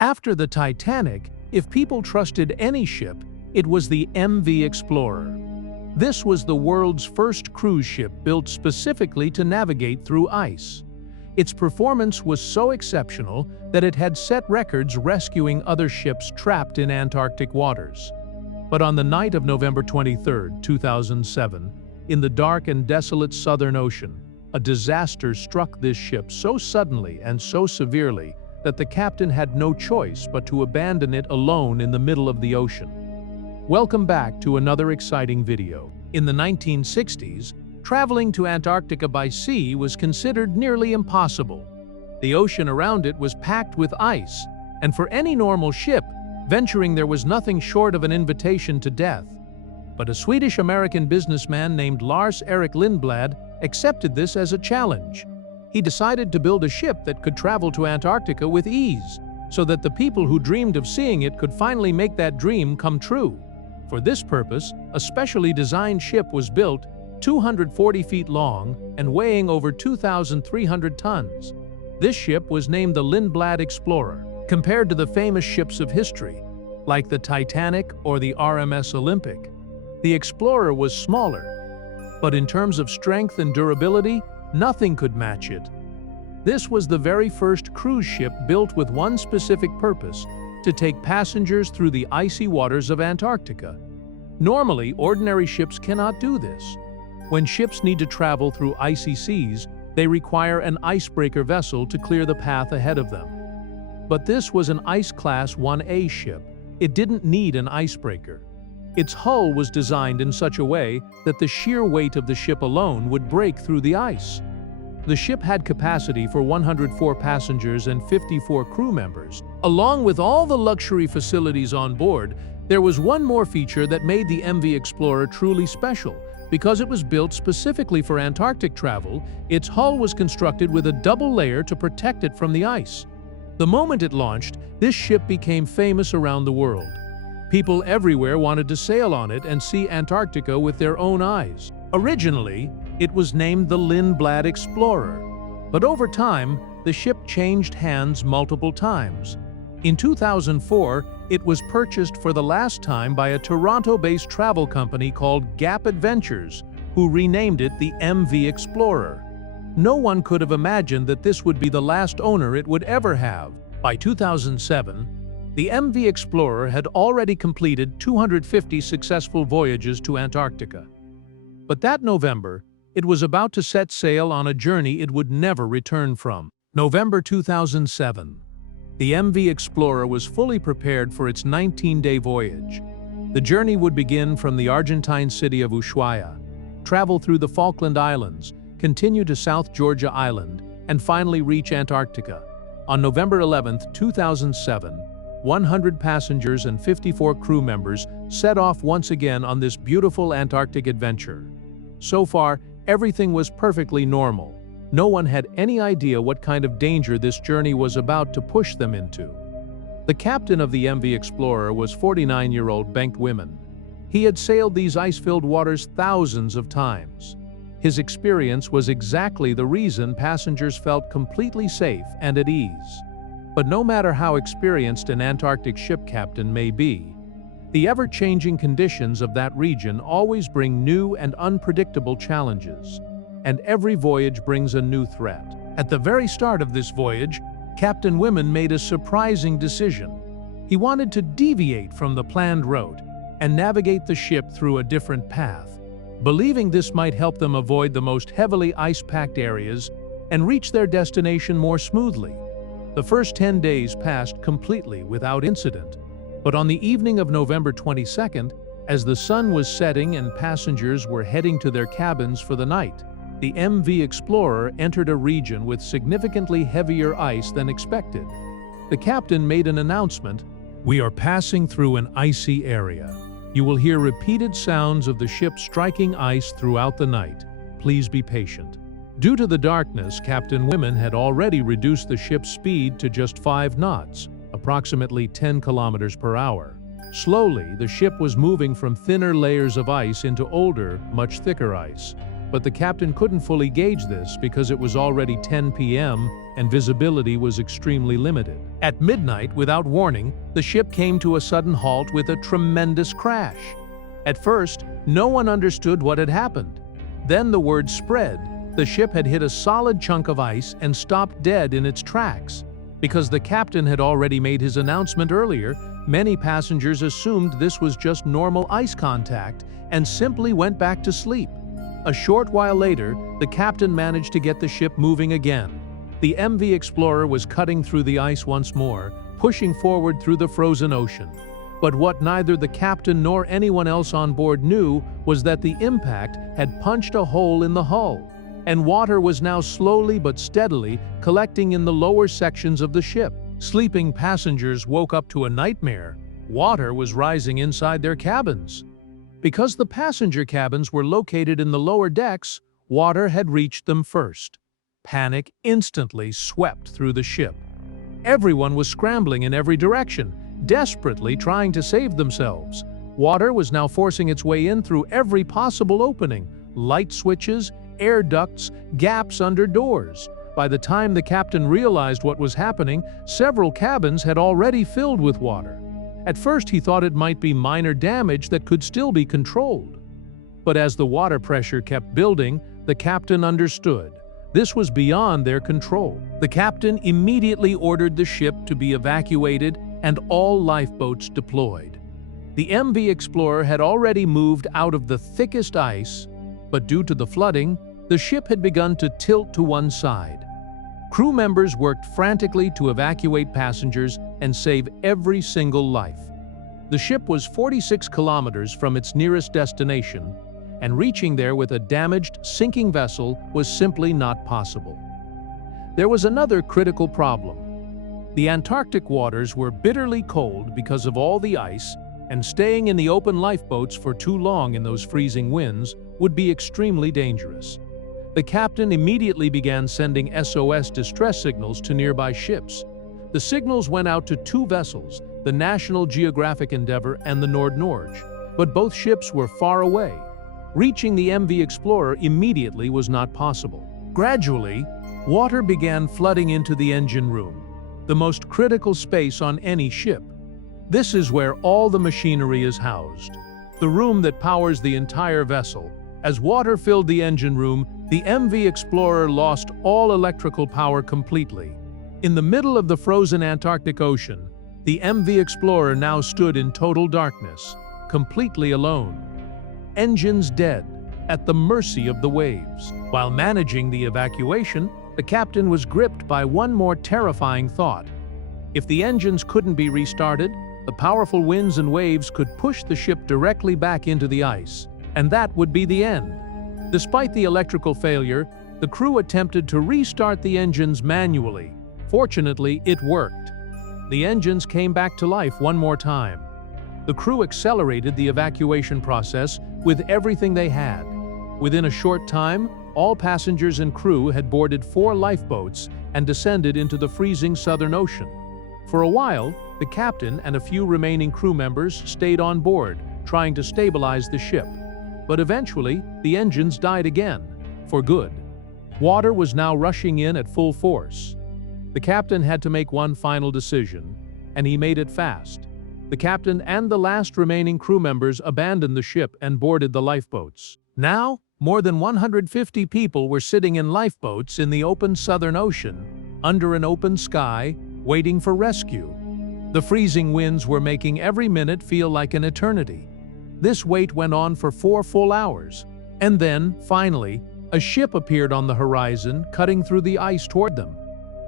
After the Titanic, if people trusted any ship, it was the MV Explorer. This was the world's first cruise ship built specifically to navigate through ice. Its performance was so exceptional that it had set records rescuing other ships trapped in Antarctic waters. But on the night of November 23, 2007, in the dark and desolate Southern Ocean, a disaster struck this ship so suddenly and so severely that the captain had no choice but to abandon it alone in the middle of the ocean. Welcome back to another exciting video. In the 1960s, traveling to Antarctica by sea was considered nearly impossible. The ocean around it was packed with ice, and for any normal ship, venturing there was nothing short of an invitation to death. But a Swedish-American businessman named Lars-Erik Lindblad accepted this as a challenge. He decided to build a ship that could travel to Antarctica with ease, so that the people who dreamed of seeing it could finally make that dream come true. For this purpose, a specially designed ship was built, 240 feet long and weighing over 2,300 tons. This ship was named the Lindblad Explorer. Compared to the famous ships of history, like the Titanic or the RMS Olympic, the Explorer was smaller. But in terms of strength and durability, nothing could match it. This was the very first cruise ship built with one specific purpose: to take passengers through the icy waters of Antarctica. Normally, ordinary ships cannot do this. When ships need to travel through icy seas, they require an icebreaker vessel to clear the path ahead of them. But this was an Ice Class 1A ship. It didn't need an icebreaker. Its hull was designed in such a way that the sheer weight of the ship alone would break through the ice. The ship had capacity for 104 passengers and 54 crew members. Along with all the luxury facilities on board, there was one more feature that made the MV Explorer truly special. Because it was built specifically for Antarctic travel, its hull was constructed with a double layer to protect it from the ice. The moment it launched, this ship became famous around the world. People everywhere wanted to sail on it and see Antarctica with their own eyes. Originally, it was named the Lindblad Explorer, but over time, the ship changed hands multiple times. In 2004, it was purchased for the last time by a Toronto-based travel company called Gap Adventures, who renamed it the MV Explorer. No one could have imagined that this would be the last owner it would ever have. By 2007, the MV Explorer had already completed 250 successful voyages to Antarctica. But that November, it was about to set sail on a journey it would never return from. November 2007. The MV Explorer was fully prepared for its 19-day voyage. The journey would begin from the Argentine city of Ushuaia, travel through the Falkland Islands, continue to South Georgia Island, and finally reach Antarctica. On November 11, 2007, 100 passengers and 54 crew members set off once again on this beautiful Antarctic adventure. So far, everything was perfectly normal. No one had any idea what kind of danger this journey was about to push them into. The captain of the MV Explorer was 49-year-old Bengt Wimmen. He had sailed these ice-filled waters thousands of times. His experience was exactly the reason passengers felt completely safe and at ease. But no matter how experienced an Antarctic ship captain may be, the ever-changing conditions of that region always bring new and unpredictable challenges. And every voyage brings a new threat. At the very start of this voyage, Captain Wimmen made a surprising decision. He wanted to deviate from the planned route and navigate the ship through a different path, believing this might help them avoid the most heavily ice-packed areas and reach their destination more smoothly. The first 10 days passed completely without incident. But on the evening of November 22nd, as the sun was setting and passengers were heading to their cabins for the night, the MV Explorer entered a region with significantly heavier ice than expected. The captain made an announcement: "We are passing through an icy area. You will hear repeated sounds of the ship striking ice throughout the night. Please be patient." Due to the darkness, Captain Wimmen had already reduced the ship's speed to just 5 knots, approximately 10 kilometers per hour. Slowly, the ship was moving from thinner layers of ice into older, much thicker ice. But the captain couldn't fully gauge this because it was already 10 p.m. and visibility was extremely limited. At midnight, without warning, the ship came to a sudden halt with a tremendous crash. At first, no one understood what had happened. Then the word spread. The ship had hit a solid chunk of ice and stopped dead in its tracks. Because the captain had already made his announcement earlier, many passengers assumed this was just normal ice contact and simply went back to sleep. A short while later, the captain managed to get the ship moving again. The MV Explorer was cutting through the ice once more, pushing forward through the frozen ocean. But what neither the captain nor anyone else on board knew was that the impact had punched a hole in the hull, and water was now slowly but steadily collecting in the lower sections of the ship. Sleeping passengers woke up to a nightmare. Water was rising inside their cabins. Because the passenger cabins were located in the lower decks, water had reached them first. Panic instantly swept through the ship. Everyone was scrambling in every direction, desperately trying to save themselves. Water was now forcing its way in through every possible opening: light switches, air ducts, gaps under doors. By the time the captain realized what was happening, several cabins had already filled with water. At first, he thought it might be minor damage that could still be controlled. But as the water pressure kept building, the captain understood. This was beyond their control. The captain immediately ordered the ship to be evacuated and all lifeboats deployed. The MV Explorer had already moved out of the thickest ice, but due to the flooding, the ship had begun to tilt to one side. Crew members worked frantically to evacuate passengers and save every single life. The ship was 46 kilometers from its nearest destination, and reaching there with a damaged, sinking vessel was simply not possible. There was another critical problem. The Antarctic waters were bitterly cold because of all the ice, and staying in the open lifeboats for too long in those freezing winds would be extremely dangerous. The captain immediately began sending SOS distress signals to nearby ships. The signals went out to two vessels, the National Geographic Endeavour and the Nord-Norge, but both ships were far away. Reaching the MV Explorer immediately was not possible. Gradually, water began flooding into the engine room, the most critical space on any ship. This is where all the machinery is housed, the room that powers the entire vessel. As water filled the engine room, the MV Explorer lost all electrical power completely. In the middle of the frozen Antarctic Ocean, the MV Explorer now stood in total darkness, completely alone. Engines dead, at the mercy of the waves. While managing the evacuation, the captain was gripped by one more terrifying thought. If the engines couldn't be restarted, the powerful winds and waves could push the ship directly back into the ice, and that would be the end. Despite the electrical failure, the crew attempted to restart the engines manually. Fortunately, it worked. The engines came back to life one more time. The crew accelerated the evacuation process with everything they had. Within a short time, all passengers and crew had boarded 4 lifeboats and descended into the freezing Southern Ocean. For a while, the captain and a few remaining crew members stayed on board, trying to stabilize the ship. But eventually, the engines died again, for good. Water was now rushing in at full force. The captain had to make one final decision, and he made it fast. The captain and the last remaining crew members abandoned the ship and boarded the lifeboats. Now, more than 150 people were sitting in lifeboats in the open Southern Ocean, under an open sky, waiting for rescue. The freezing winds were making every minute feel like an eternity. This wait went on for 4 full hours. And then, finally, a ship appeared on the horizon, cutting through the ice toward them.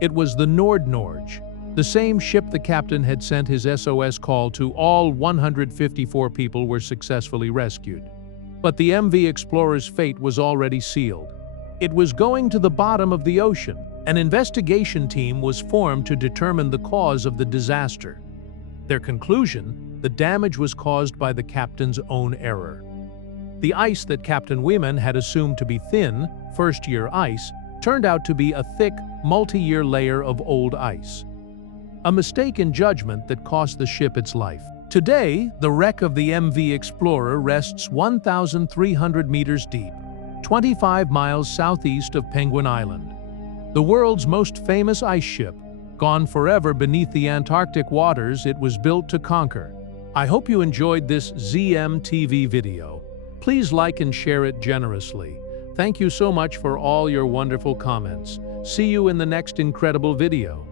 It was the Nord-Norge, the same ship the captain had sent his SOS call to. All 154 people were successfully rescued. But the MV Explorer's fate was already sealed. It was going to the bottom of the ocean. An investigation team was formed to determine the cause of the disaster. Their conclusion: the damage was caused by the captain's own error. The ice that Captain Wiman had assumed to be thin, first-year ice, turned out to be a thick, multi-year layer of old ice. A mistake in judgment that cost the ship its life. Today, the wreck of the MV Explorer rests 1,300 meters deep, 25 miles southeast of Penguin Island. The world's most famous ice ship, gone forever beneath the Antarctic waters it was built to conquer. I hope you enjoyed this ZMTV video. Please like and share it generously. Thank you so much for all your wonderful comments. See you in the next incredible video.